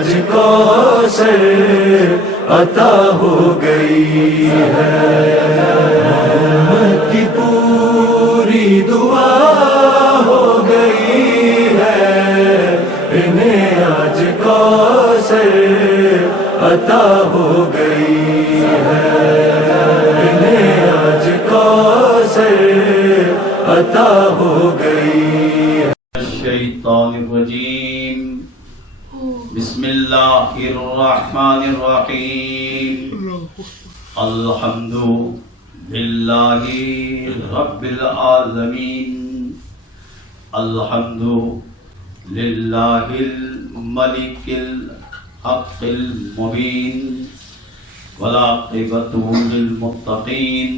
آج کوثر عطا ہو گئی ہے، محمد کی پوری دعا ہو گئی ہے، انہیں آج کوثر عطا ہو گئی ہے، انہیں آج کوثر عطا ہو گئی ہے۔ الشیطان الرجیم، بسم اللہ الرحمن الرحیم، الحمد للہ رب العالمین، الحمد للہ الملک الحق المبین، والعاقبۃ للمتقین،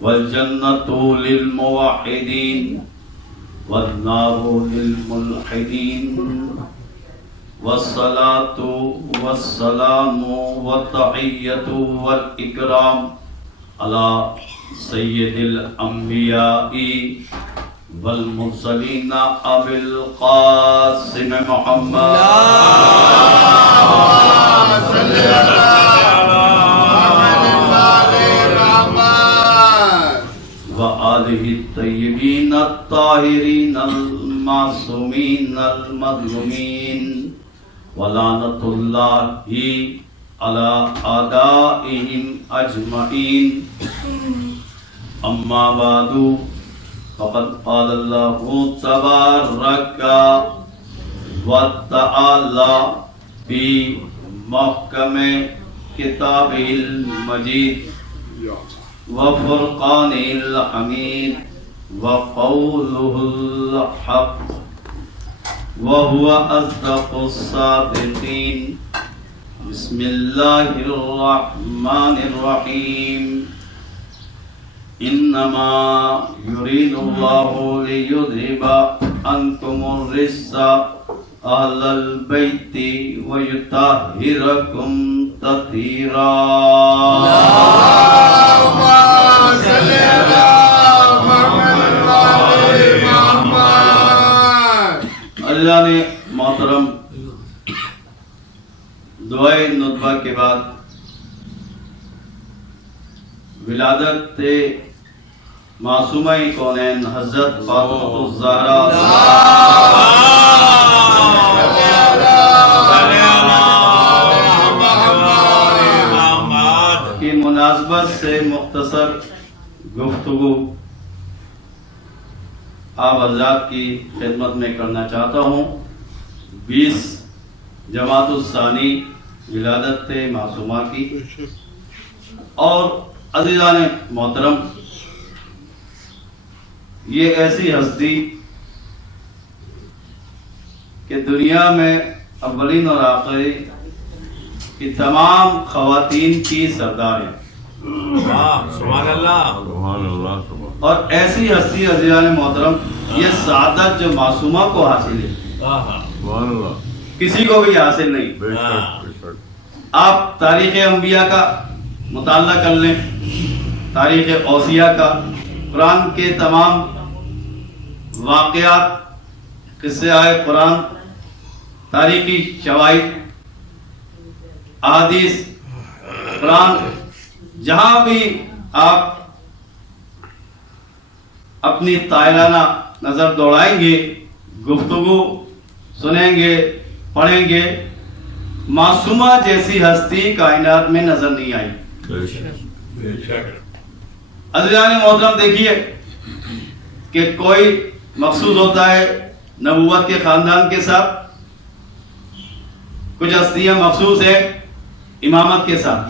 والجنۃ للموحدین، والنار للملحدین، والصلاة والسلام والتحیۃ والاکرام علی سید الانبیاء والمرسلین ابی القاسم محمد وآلہ الطیبین الطاہرین المعصومین المظلومین، ولعنۃ اللہ علی اعدائہم اجمعین، اما بعد فقد قال اللہ تبارک وتعالی فی محکم کتابہ المجید وفرقان الحمید وقولہ الحق وهو أصدق الصادقين۔ بسم الله الرحمن الرحيم، إنما يريد الله ليذهب عنكم الرجس أهل البيت ويطهركم تطهيرا۔ اللهم صل على محمد وعلى محمد۔ اللہ نے محترم دعائے ندبہ کے بعد ولادت معصومہ کونین حضرت فاطمہ الزہرا کی مناسبت سے مختصر گفتگو آپ حضرات کی خدمت میں کرنا چاہتا ہوں۔ 20 جمادی الثانی ولادت معصومہ کی، اور عزیزان محترم، یہ ایسی ہستی کہ دنیا میں اولین اور آخری کی تمام خواتین کی سردار ہے، سبحان اللہ، اور ایسی ہستی عزیزان محترم، یہ سعادت جو معصومہ کو حاصل ہے کسی کو بھی حاصل نہیں۔ آپ تاریخ انبیاء کا مطالعہ کر لیں، تاریخ اوصیاء کا، قرآن کے تمام واقعات، قصے آئے قرآن، تاریخی شواہد، احادیث قرآن، جہاں بھی آپ اپنی طائرانہ نظر دوڑائیں گے، گفتگو سنیں گے، پڑھیں گے، معصومہ جیسی ہستی کائنات میں نظر نہیں آئی۔ عزیزان محترم، دیکھیے کہ کوئی مخصوص ہوتا ہے نبوت کے خاندان کے ساتھ، کچھ ہستیاں مخصوص ہیں امامت کے ساتھ۔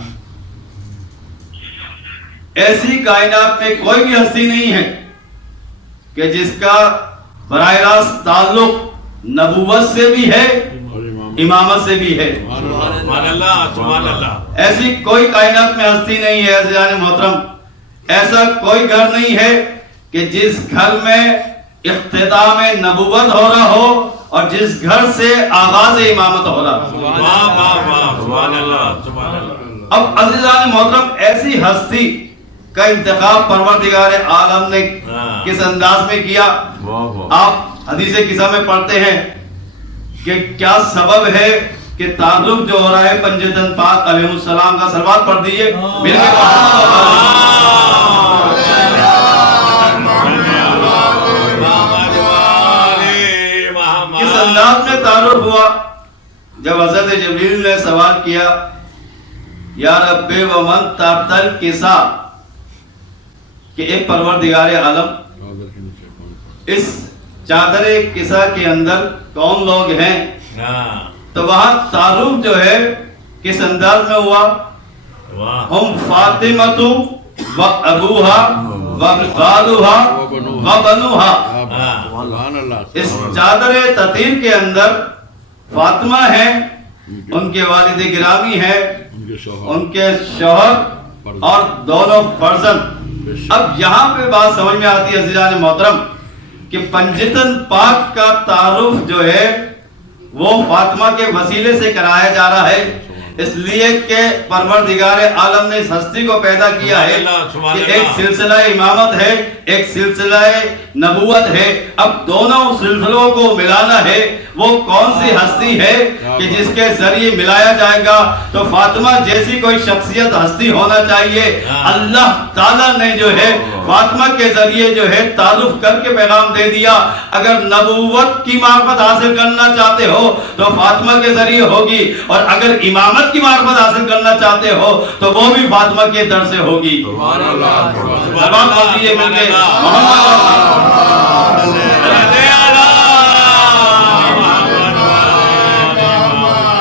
ایسی کائنات میں کوئی بھی ہستی نہیں ہے کہ جس کا براہ راست تعلق نبوت سے بھی ہے، امامت سے بھی ہے۔ سبحان اللہ، سبحان اللہ۔ ایسی کوئی کائنات میں ہستی نہیں ہے عزیزان محترم، ایسا کوئی گھر نہیں ہے کہ جس گھر میں اختتام نبوت ہو رہا ہو اور جس گھر سے آغاز امامت ہو رہا ہو۔ واہ واہ واہ، سبحان اللہ، سبحان اللہ۔ اب عزیزان محترم، ایسی ہستی کا انتخاب پروردگار عالم نے کس انداز میں کیا؟ آپ حدیث قصہ میں پڑھتے ہیں کہ کیا سبب ہے کہ تعارف جو ہو رہا ہے پنجتن پاک علیہ السلام کا صلوات پڑھ دیجئے مل کے کس انداز میں تعارف ہوا؟ جب حضرت جبریل نے سوال کیا یا رب و من تحت الکسا کہ اے پروردگار عالم اس چادر کسا کے اندر کون لوگ ہیں؟ تو وہاں تعارف جو ہے کس انداز میں ہوا؟ ہم فاطمہ و ابوہا و خالوہا و بنوہا. اس چادر تطہیر کے اندر فاطمہ ہیں، ان کے والد گرامی ہیں، ان کے شوہر اور دونوں فرزند. اب یہاں پہ بات سمجھ میں آتی ہے عزیزان محترم کہ پنجتن پاک کا تعارف جو ہے وہ فاطمہ کے وسیلے سے کرایا جا رہا ہے، اس لیے کہ پروردگار عالم نے اس ہستی کو پیدا کیا ہے کہ ایک سلسلہ امامت ہے، ایک سلسلہ نبوت ہے. اب دونوں سلسلوں کو ملانا ہے. وہ کون سی ہستی ہے کہ جس کے ذریعے ملایا جائے گا؟ تو فاطمہ جیسی کوئی شخصیت ہستی ہونا چاہیے. اللہ تعالیٰ نے جو ہے فاطمہ کے ذریعے جو ہے تعارف کر کے پیغام دے دیا. اگر نبوت کی معرفت حاصل کرنا چاہتے ہو تو فاطمہ کے ذریعے ہوگی، اور اگر امامت کی معرفت حاصل کرنا چاہتے ہو تو وہ بھی فاطمہ کے در سے ہوگی. سبحان اللہ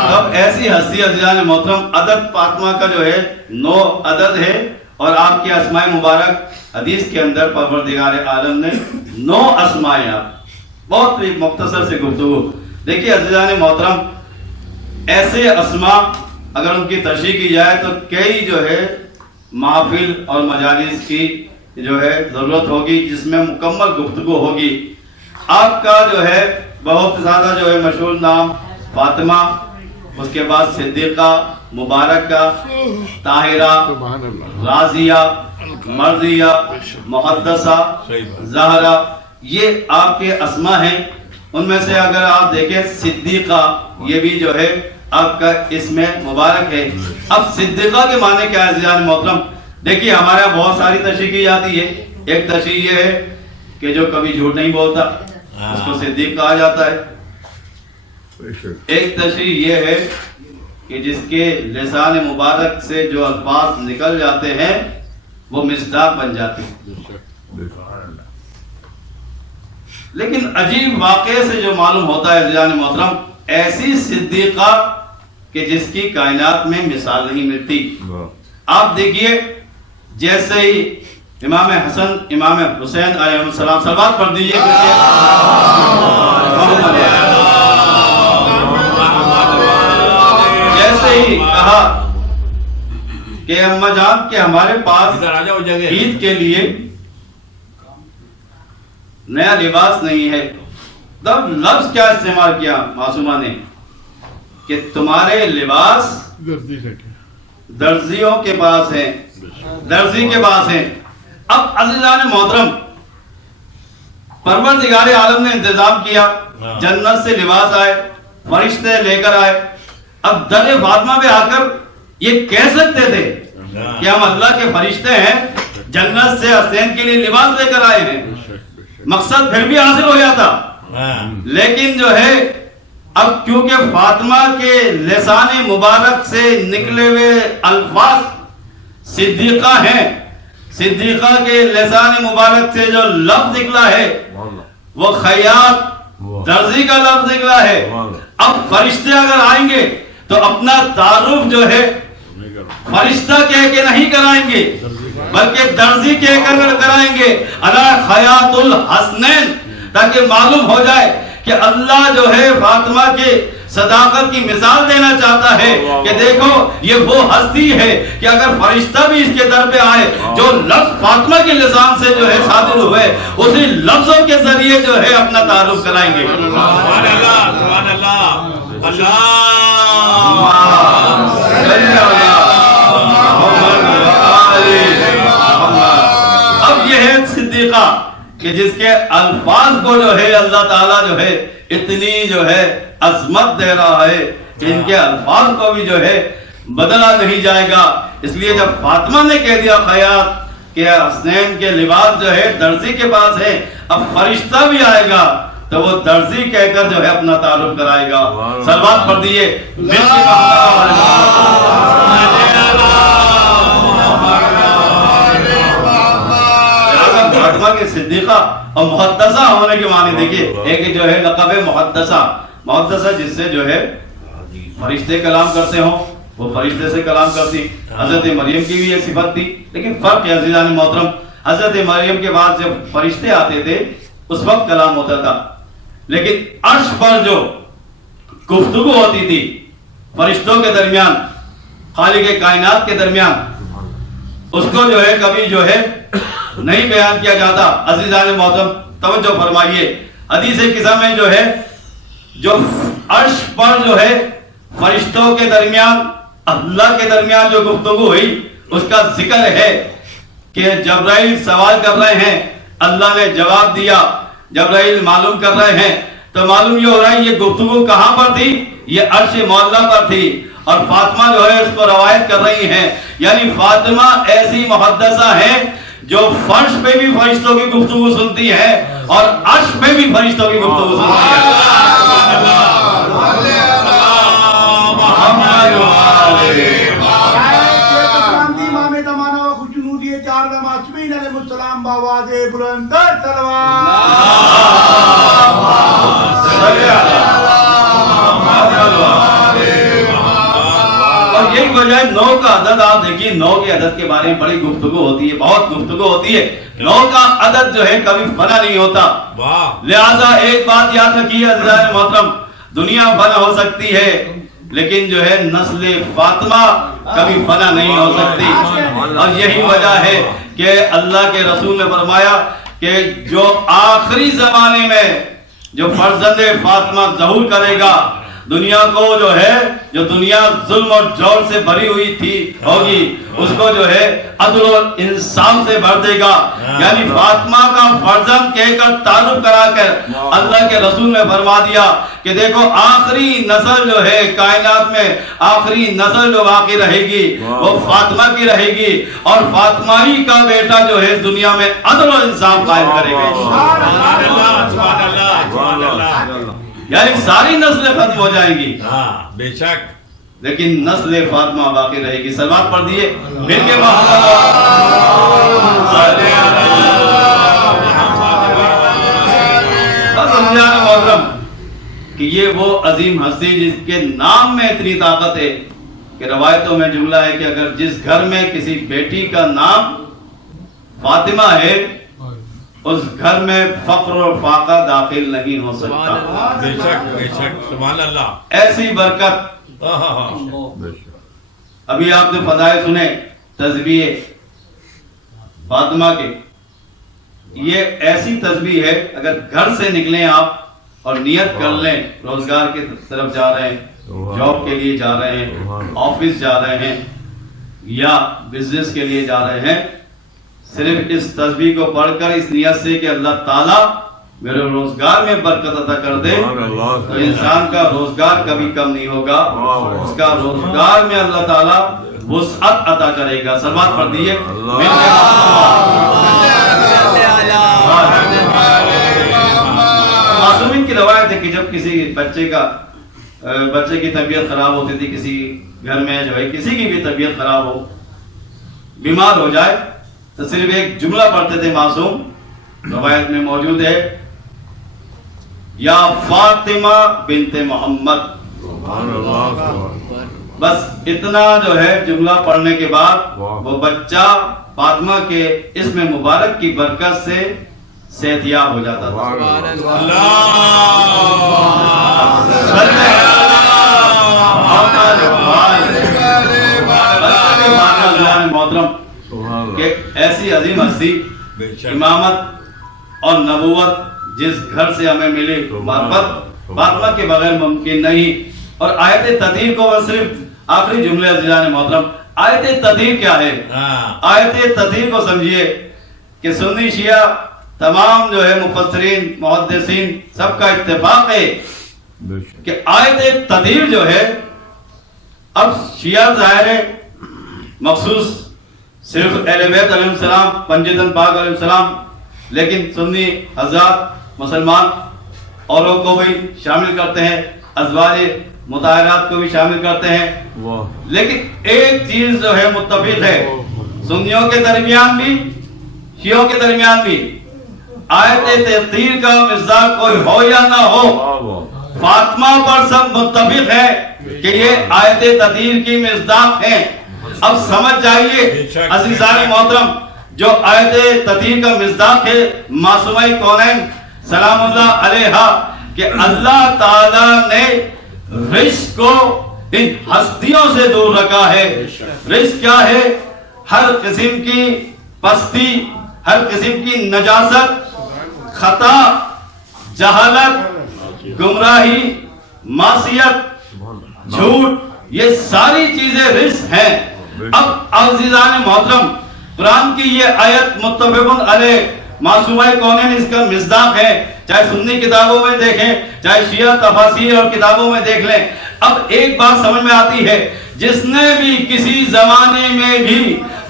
اب ایسی ہستی عزیزان محترم، عدد فاطمہ کا جو ہے 9 عدد ہے، اور آپ کے اسماء مبارک حدیث کے اندر پروردگار عالم نے 9 اسماء. بہت مختصر سے گفتگو. دیکھیے عزیزان محترم، ایسے اسماء اگر ان کی تشریح کی جائے تو کئی جو ہے محافل اور مجالس کی جو ہے ضرورت ہوگی جس میں مکمل گفتگو ہوگی. آپ کا جو ہے بہت زیادہ جو ہے مشہور نام فاطمہ، اس کے بعد صدیقہ، مبارکہ، طاہرہ، راضیہ، مرضیہ، محدثہ، زہرہ، یہ آپ کے اسماء ہیں. ان میں سے اگر آپ دیکھیں صدیقہ، یہ بھی جو ہے آپ کا اسم مبارک ہے. اب صدیقہ کے معنی کیا ہے عزیزان محترم؟ دیکھیے ہمارے یہاں بہت ساری تشریح کی جاتی ہے. ایک تشریح یہ ہے کہ جو کبھی جھوٹ نہیں بولتا اس کو صدیق کہا جاتا ہے. ایک تشریح یہ ہے کہ جس کے لسان مبارک سے جو الفاظ نکل جاتے ہیں وہ مصداق بن جاتے ہیں. لیکن عجیب واقعے سے جو معلوم ہوتا ہے عزیزان محترم، ایسی صدیقہ کہ جس کی کائنات میں مثال نہیں ملتی. آپ دیکھیے جیسے ہی امام حسن امام حسین علیہ السلام صلوات پڑھ دیجئے جیسے ہی کہا کہ اماں جان کہ ہمارے پاس عید کے لیے نیا لباس نہیں ہے، تب لفظ کیا استعمال کیا معصومہ نے کہ تمہارے لباس درزیوں کے پاس ہیں، درزی کے پاس ہیں. اب عزیزان محترم، پروردگار عالم نے انتظام کیا، جنت سے لباس آئے، فرشتے لے کر آئے. اب در فاطمہ پہ آ کر یہ کہہ سکتے تھے کہ ہم اللہ کے فرشتے ہیں، جنت سے حسین کے لیے لباس لے کر آئے ہیں، مقصد پھر بھی حاصل ہو جاتا. لیکن جو ہے اب کیونکہ فاطمہ کے لسان مبارک سے نکلے ہوئے الفاظ صدیقہ ہیں، صدیقہ کے لسان مبارک سے جو لفظ نکلا ہے وہ خیاط درزی کا لفظ نکلا ہے. اب فرشتے اگر آئیں گے تو اپنا تعارف جو ہے فرشتہ کہہ کے نہیں کرائیں گے بلکہ درزی کہہ کر کرائیں گے، الا خیاط الحسنین، تاکہ معلوم ہو جائے کہ اللہ جو ہے فاطمہ کے صداقت کی مثال دینا چاہتا ہے کہ دیکھو یہ وہ ہستی ہے کہ اگر فرشتہ بھی اس کے در پہ آئے، جو لفظ فاطمہ کے لسان سے جو ہے صادر ہوئے اسی لفظوں کے ذریعے جو ہے اپنا تعارف کرائیں گے. سبحان اللہ، سبحان اللہ، اب یہ ہے صدیقہ. کہ جس کے الفاظ کو جو ہے اللہ تعالیٰ جو ہے اتنی جو ہے عظمت دے رہا ہے کہ ان کے الفاظ کو بھی جو ہے بدلا نہیں جائے گا. اس لیے جب فاطمہ نے کہہ دیا خیاط کہ حسنین کے لباس جو ہے درزی کے پاس ہے، اب فرشتہ بھی آئے گا تو وہ درزی کہہ کر جو ہے اپنا تعارف کرائے گا. صلوات پڑھ دیئے فاطمہ کے صدیقہ اور محدثہ ہونے کے معنی دیکھیے. ایک جو ہے لقب محدثہ، محدثہ جس سے جو ہے فرشتے کلام کرتے ہوں، وہ فرشتے سے کلام کرتی. حضرت مریم کی بھی یہ صفت تھی، لیکن فرق ہے عزیزان محترم، حضرت مریم کے بعد جب فرشتے آتے تھے اس وقت کلام ہوتا تھا، لیکن عرش پر جو گفتگو ہوتی تھی فرشتوں کے درمیان، خالق کائنات کے درمیان، اس کو جو ہے کبھی جو ہے نہیں بیان کیا جاتا. عزیزان محترم توجہ فرمائیے، حدیث قصہ میں جو ہے جو عرش پر جو ہے فرشتوں کے درمیان اللہ کے درمیان جو گفتگو ہوئی اس کا ذکر ہے کہ جبرائیل سوال کر رہے ہیں، اللہ نے جواب دیا. جبرائیل معلوم کر رہے ہیں تو معلوم یہ ہو رہا ہے یہ گفتگو کہاں پر تھی، یہ عرش معلیٰ پر تھی. اور فاطمہ جو ہے اس کو روایت کر رہی ہیں، یعنی فاطمہ ایسی محدثہ ہے جو فرش پہ بھی فرشتوں کی گفتگو سنتی ہے اور عرش پہ بھی فرشتوں کی گفتگو سنتی ہے. اور یہی وجہ ہے 9 کا عدد. آپ دیکھیے 9 کے عدد کے بارے میں بڑی گفتگو ہوتی ہے، بہت گفتگو ہوتی ہے. 9 کا عدد جو ہے کبھی فنا نہیں ہوتا. لہذا ایک بات یاد رکھیے عزیزان محترم، دنیا فنا ہو سکتی ہے لیکن جو ہے نسل فاطمہ کبھی فنا نہیں ہو سکتی. اور یہی وجہ ہے کہ اللہ کے رسول نے فرمایا کہ جو آخری زمانے میں جو فرزند فاطمہ ظہور کرے گا، دنیا کو جو ہے جو دنیا ظلم اور جور سے بھری ہوئی تھی ہوگی اس کو جو ہے عدل اور انصاف سے بھر دے گا. یعنی فاطمہ کا فرزند کہہ کر تعارف کرا کر اللہ کے رسول نے فرما دیا کہ دیکھو آخری نسل جو ہے کائنات میں آخری نسل جو باقی رہے گی وہ فاطمہ کی رہے گی، اور فاطمہ ہی کا بیٹا جو ہے دنیا میں عدل و انصاف قائم کرے گا. یعنی ساری نسلیں ختم ہو جائیں گی بے شک، لیکن نسل فاطمہ باقی رہے گی. سلوات پڑھ دیئے پھر کے محترم کہ یہ وہ عظیم ہستی جس کے نام میں اتنی طاقت ہے کہ روایتوں میں جملہ ہے کہ اگر جس گھر میں کسی بیٹی کا نام فاطمہ ہے اس گھر میں فقر اور فاقہ داخل نہیں ہو سکتا. بے شک بے شک، سبحان اللہ. ایسی برکت. ابھی آپ نے فضائل سنے تسبیح فاطمہ کے، یہ ایسی تسبیح ہے اگر گھر سے نکلیں آپ اور نیت کر لیں روزگار کی طرف جا رہے ہیں، جاب کے لیے جا رہے ہیں، آفس جا رہے ہیں یا بزنس کے لیے جا رہے ہیں، صرف اس تسبیح کو پڑھ کر اس نیت سے کہ اللہ تعالیٰ میرے روزگار میں برکت عطا کر دے، تو انسان کا روزگار کبھی کم نہیں ہوگا، اس کا روزگار میں اللہ تعالیٰ وسعت عطا کرے گا. سلوات پڑھ دیئے. معصومین کی روایت ہے کہ جب کسی بچے کی طبیعت خراب ہوتی تھی، کسی گھر میں جو ہے کسی کی بھی طبیعت خراب ہو، بیمار ہو جائے تو صرف ایک جملہ پڑھتے تھے معصوم، روایت میں موجود ہے یا فاطمہ بنت محمد. بس اتنا جو ہے جملہ پڑھنے کے بعد وہ بچہ فاطمہ کے اسم مبارک کی برکت سے صحت یاب ہو جاتا تھا. محترم کہ ایسی عظیم ہستی، امامت اور نبوت جس گھر سے ہمیں ملی، محبت فاطمہ کے بغیر ممکن نہیں. اور آیت تطہیر کو صرف آخری جملے عزیزان محترم، آیت تطہیر کیا ہے؟ آیت تطہیر کو سمجھیے کہ سنی شیعہ تمام جو ہے مفسرین محدثین سب کا اتفاق ہے کہ آیت تطہیر جو ہے اب شیعہ ظاہر ہے مخصوص صرف اہل بیت علیہ السلام پنجتن پاک علیہ السلام، لیکن سنی حضرات مسلمان اوروں کو بھی شامل کرتے ہیں، ازواج مطہرات کو بھی شامل کرتے ہیں، لیکن ایک چیز جو ہے متفق ہے سنیوں کے درمیان بھی شیعوں کے درمیان بھی، آیت تطہیر کا مصداق کوئی ہو یا نہ ہو، فاطمہ پر سب متفق ہے کہ یہ آیت تطہیر کی مصداق ہے۔ اب سمجھ جائیے عزیزان محترم، جو آیت تطہیر کا مصداق ہے معصومہ کونین سلام اللہ علیہا، کہ اللہ تعالیٰ نے رزق کو ان ہستیوں سے دور رکھا ہے۔ رزق کیا ہے؟ ہر قسم کی پستی، ہر قسم کی نجاست، خطا، جہالت، گمراہی، معصیت، جھوٹ، یہ ساری چیزیں رزق ہیں۔ اب عزیزان محترم، قرآن کی یہ آیت متفق علیہ معصومہ کونین اس کا مصداق ہے، چاہے سنی کتابوں میں دیکھیں چاہے شیعہ تفاسیر اور کتابوں میں دیکھ لیں۔ اب ایک بات سمجھ میں آتی ہے، جس نے بھی کسی زمانے میں بھی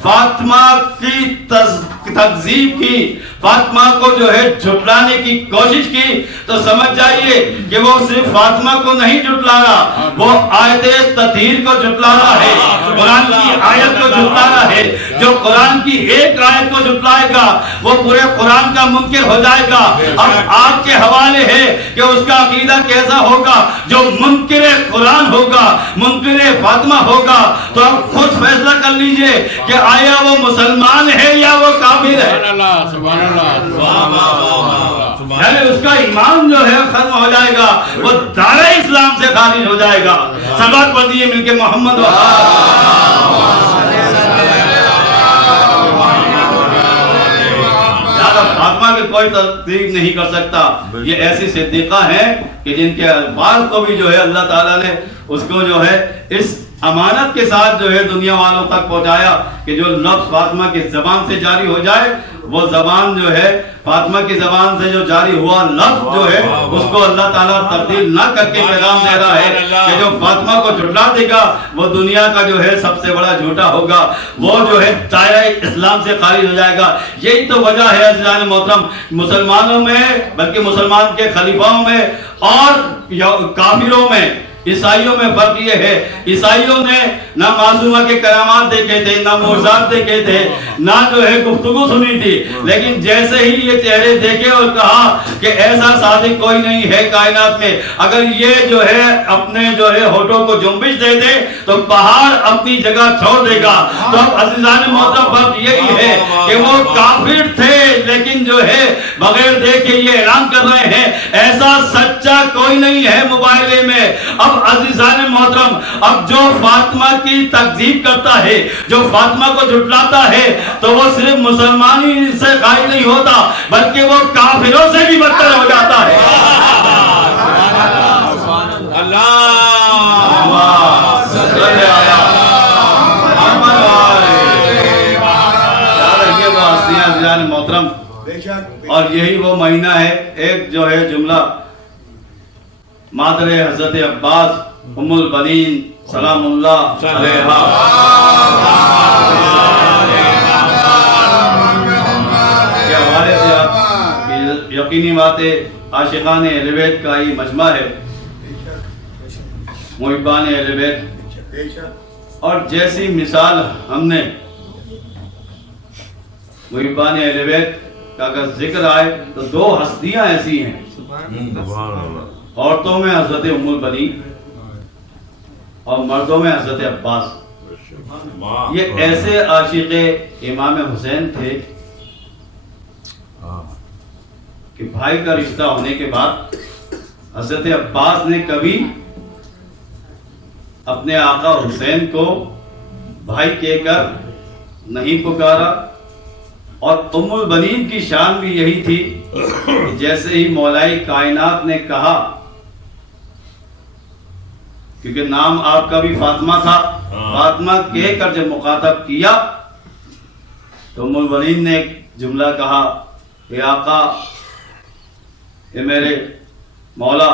فاطمہ کی تکذیب کی، فاطمہ کو جو ہے جھٹلانے کی کوشش کی، تو سمجھ جائیے کہ وہ صرف فاطمہ کو نہیں جھٹلا رہا، وہ آیت تطہیر کو جھٹلا رہا ہے، قرآن کی آیت کو جھٹلا رہا ہے۔ جو قرآن کی ایک آیت کو جھٹلائے گا وہ پورے قرآن کا منکر ہو جائے گا۔ اب آپ کے حوالے ہے کہ اس کا عقیدہ کیسا ہوگا۔ جو منکر قرآن ہوگا، منکر فاطمہ ہوگا، تو آپ خود فیصلہ کر لیجئے کہ آیا وہ مسلمان ہے یا وہ کافر ہے۔ سبحان اللہ، یعنی اس کا ایمان جو ہے ختم ہو جائے گا، وہ دار اسلام سے خارج ہو جائے گا۔ صلوات پڑھیے مل کے محمد فاطمہ کی کوئی تصدیق نہیں کر سکتا۔ یہ ایسی صدیقہ ہیں کہ جن کے الفاظ کو بھی جو ہے اللہ تعالیٰ نے اس کو جو ہے اس امانت کے ساتھ جو ہے دنیا والوں تک پہنچایا کہ جو لفظ فاطمہ کی زبان سے جاری ہو جائے، وہ زبان جو ہے فاطمہ کی زبان سے جو جاری ہوا لفظ جو ہے اس کو اللہ تعالیٰ تبدیل نہ کر کے پیغام دے رہا ہے کہ جو فاطمہ کو جھٹلا دے گا وہ دنیا کا جو ہے سب سے بڑا جھوٹا ہوگا، وہ جو ہے دائرہ اسلام سے خارج ہو جائے گا۔ یہی تو وجہ ہے عزیزان محترم، مسلمانوں میں بلکہ مسلمان کے خلیفاؤں میں اور کافروں میں، عیسائیوں میں فرق یہ ہے، عیسائیوں نے نہ معصومہ کے کرامات دیکھے تھے، نہ معجزات دیکھے تھے، نہ جو ہے گفتگو سنی تھی، لیکن جیسے ہی یہ چہرے دیکھے اور کہا کہ ایسا صادق کوئی نہیں ہے کائنات میں، اگر یہ جو ہے اپنے جو ہے ہونٹوں کو جنبش دے دے تو پہاڑ اپنی جگہ چھوڑ دے گا۔ تو اب عزیزان محترم فرق یہی ہے کہ وہ کافر تھے لیکن جو ہے بغیر دیکھے یہ اعلان کر رہے ہیں ایسا سچا کوئی نہیں ہے موبائلے میں۔ اب عزیزان محترم، اب جو فاطمہ کی تکذیب کرتا ہے، جو فاطمہ کو جھٹلاتا ہے، تو وہ صرف مسلمانی سے خارج نہیں ہوتا بلکہ وہ کافروں سے بھی بدتر ہو جاتا ہے۔ محترم، اور یہی وہ مہینہ ہے، ایک جو ہے جملہ مادر حضرت عباس ام البنین سلام اللہ علیہا کے حوالے سے آپ یقینی بات ہے، عاشقان اہل بیت کا ہی مجمع ہے، محبان اہل بیت، اور جیسی مثال ہم نے محبان اہل بیت کا اگر ذکر آئے تو دو ہستیاں ایسی ہیں، عورتوں میں حضرت ام البنین اور مردوں میں حضرت عباس۔ یہ ایسے عاشق امام حسین تھے کہ بھائی کا رشتہ ہونے کے بعد حضرت عباس نے کبھی اپنے آقا حسین کو بھائی کہہ کر نہیں پکارا، اور ام البنین کی شان بھی یہی تھی کہ جیسے ہی مولائی کائنات نے کہا، کیونکہ نام آپ کا بھی فاطمہ تھا، فاطمہ کہہ کر جب مخاطب کیا تو ام البنین نے ایک جملہ کہا اے آقا، اے میرے مولا،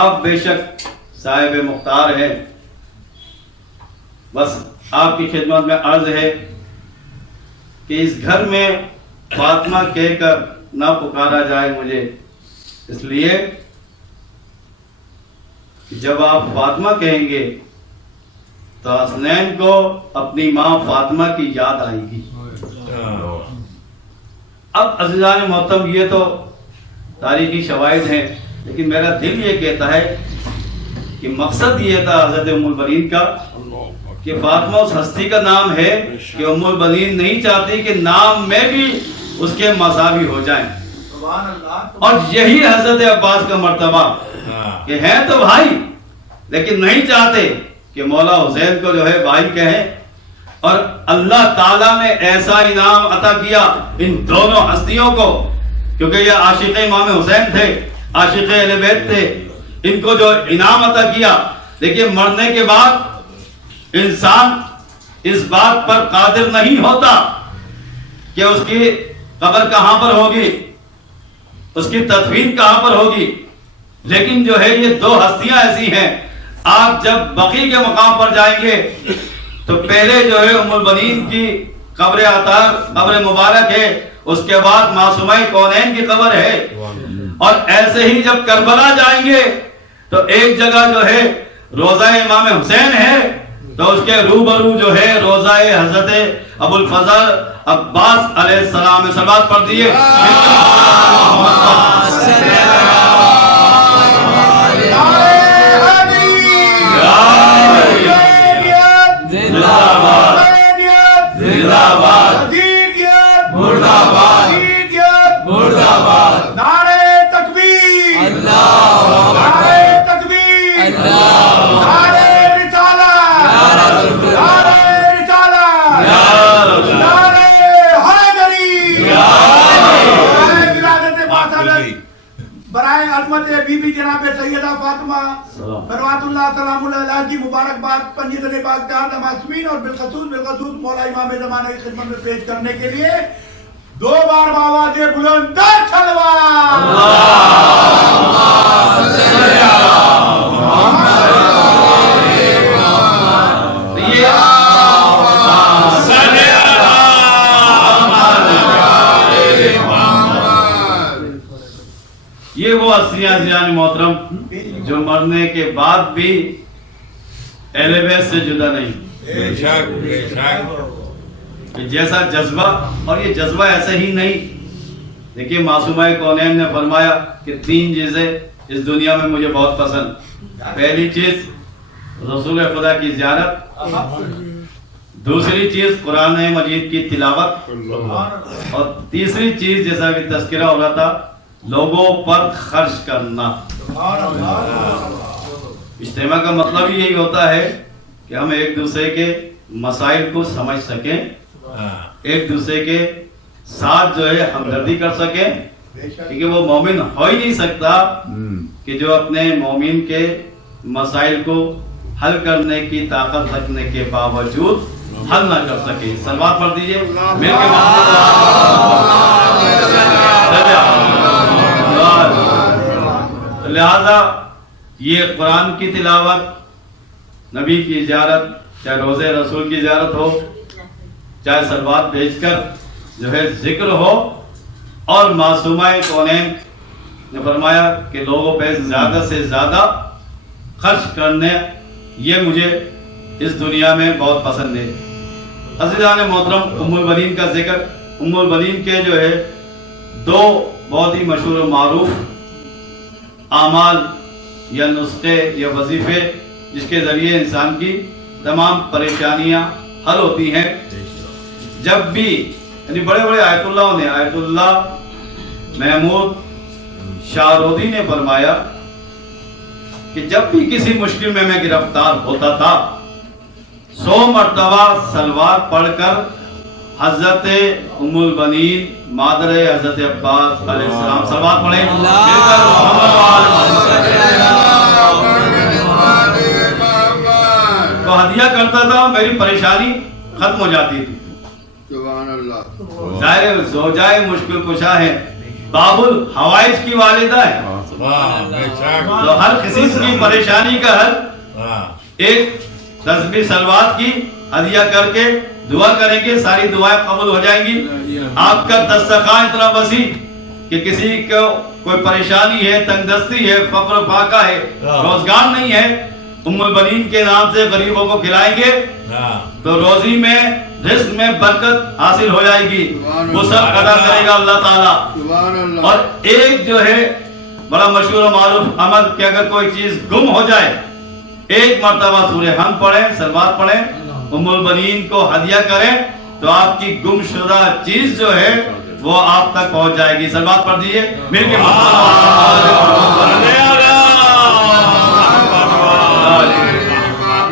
آپ بے شک صاحب مختار ہیں، بس آپ کی خدمت میں عرض ہے کہ اس گھر میں فاطمہ کہہ کر نہ پکارا جائے مجھے، اس لیے جب آپ فاطمہ کہیں گے تو حسنین کو اپنی ماں فاطمہ کی یاد آئے گی۔ اب عزیزان محترم، یہ تو تاریخی شواہد ہیں، لیکن میرا دل یہ کہتا ہے کہ مقصد یہ تھا حضرت ام البنین کا کہ فاطمہ اس ہستی کا نام ہے کہ ام البنین نہیں چاہتی کہ نام میں بھی اس کے مساوی ہو جائیں، اور یہی حضرت عباس کا مرتبہ کہ ہیں تو بھائی لیکن نہیں چاہتے کہ مولا حسین کو جو ہے بھائی کہیں، اور اللہ تعالیٰ نے ایسا انعام عطا کیا ان دونوں ہستیوں کو، کیونکہ یہ عاشق امام حسین تھے، عاشق اہل بیت تھے، ان کو جو انعام عطا کیا۔ دیکھیے مرنے کے بعد انسان اس بات پر قادر نہیں ہوتا کہ اس کی قبر کہاں پر ہوگی، اس کی تدفین کہاں پر ہوگی، لیکن جو ہے یہ دو ہستیاں ایسی ہیں، آپ جب بقیع کے مقام پر جائیں گے تو پہلے جو ہے ام البنین کی قبر عطار، قبر مبارک ہے، اس کے بعد معصومہ کونین کی قبر ہے، اور ایسے ہی جب کربلا جائیں گے تو ایک جگہ جو ہے روضہ امام حسین ہے، تو اس کے روبرو جو ہے روضہ حضرت ابو الفضل عباس علیہ السلام میں صلوات پڑھ دیئے۔ برائے عظمت بی بی جناب سیدہ فاطمہ بروات اللہ سلام اللہ کی مبارکباد پنجتن پاک چار معصومین اور بالخصوص مولا امام زمانہ کی خدمت میں پیش کرنے کے لیے دو بار بآواز بلند چھلوا یہ وہ ہستیاں عزیزان محترم جو مرنے کے بعد بھی اہل بیت سے جدا نہیں، بے شک بے شک، جیسا جذبہ، اور یہ جذبہ ایسے ہی نہیں۔ دیکھیے معصومہ کونین نے فرمایا کہ تین چیزیں اس دنیا میں مجھے بہت پسند، پہلی چیز رسول خدا کی زیارت، دوسری چیز قرآن مجید کی تلاوت، اور تیسری چیز جیسا کہ تذکرہ ہو رہا تھا لوگوں پر خرچ کرنا۔ اجتماع کا مطلب یہی ہوتا ہے کہ ہم ایک دوسرے کے مسائل کو سمجھ سکیں، ایک دوسرے کے ساتھ جو ہے ہمدردی کر سکیں، کیونکہ وہ مومن ہو ہی نہیں سکتا کہ جو اپنے مومن کے مسائل کو حل کرنے کی طاقت رکھنے کے باوجود حل نہ کر سکے۔ صلوات پڑھ دیجئے مل کے لہذا یہ قرآن کی تلاوت، نبی کی زیارت، چاہے روضہ رسول کی زیارت ہو، چاہے صلوات بھیج کر جو ہے ذکر ہو، اور معصومہ کونین نے فرمایا کہ لوگوں پہ زیادہ سے زیادہ خرچ کرنے، یہ مجھے اس دنیا میں بہت پسند ہے۔ عزیزان محترم، ام البنین کا ذکر، ام البنین کے جو ہے دو بہت ہی مشہور و معروف اعمال یا نسخے یا وظیفے جس کے ذریعے انسان کی تمام پریشانیاں حل ہوتی ہیں۔ جب بھی یعنی بڑے بڑے آیت اللہ نے، آیت اللہ محمود شاہرودی نے فرمایا کہ جب بھی کسی مشکل میں گرفتار ہوتا تھا 100 مرتبہ صلوات پڑھ کر حضرت ام البنین مادر حضرت عباس علیہ السلام صلوات پڑھیں تو ہدیہ کرتا تھا، میری پریشانی ختم ہو جاتی تھی۔ ظاہر زوجائے مشکل کشا ہے، بابل حوائج کی والدہ ہے، واہ بے شک تو ہر کسی کی پریشانی کا حل واہ ایک تسبیح صلوات کی ہدیہ کر کے دعا کریں گے، ساری دعائیں قبول ہو جائیں گی۔ آپ کا دسترخوان اتنا وسیع کہ کسی کو کوئی پریشانی ہے، تنگ دستی ہے، فقر و فاقہ ہے، روزگار نہیں ہے، ام البنین کے نام سے غریبوں کو کھلائیں گے تو روزی میں رزق میں برکت حاصل ہو جائے گی، وہ سب ادا کرے گا اللہ تعالیٰ۔ اور ایک جو ہے بڑا مشہور و معروف عمل کہ اگر کوئی چیز گم ہو جائے، ایک مرتبہ سورہ حمد پڑھیں، صلوات پڑھیں، ام البنین کو ہدیہ کریں تو آپ کی گم شدہ چیز جو ہے وہ آپ تک پہنچ جائے گی۔ صلوات پڑھ دیجئے مل کے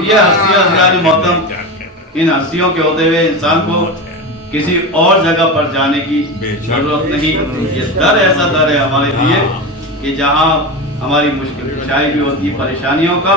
یہ ہستیاں ہزاری محترم، ان ہستیوں کے ہوتے ہوئے انسان کو کسی اور جگہ پر جانے کی ضرورت نہیں۔ یہ در ایسا در ہے ہمارے لیے کہ جہاں ہماری مشکل کشائی بھی ہوتی ہے، پریشانیوں کا